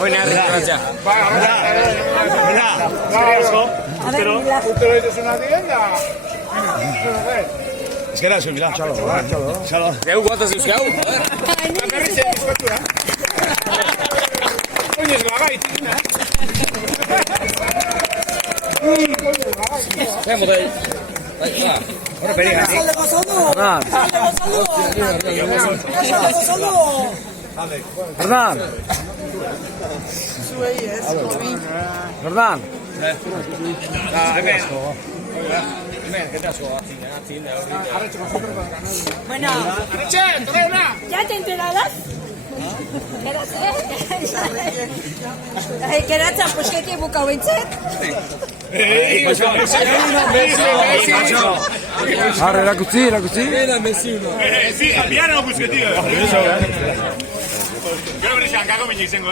Hoy nada, gracias. Urtero es una tienda. Ez gara zuen, Mila. Txalo. Deu guata zeuzkau. Oinez gagai, tina. Vemo de ahí. Ahora pería. Jordan. Jordan. Bueno, ¿ya te enterarás? Keratza, posketi buka hoitzet? Arre, erakutsi. Sí, enviar a busquetío. Creo que se han cagado mi izango,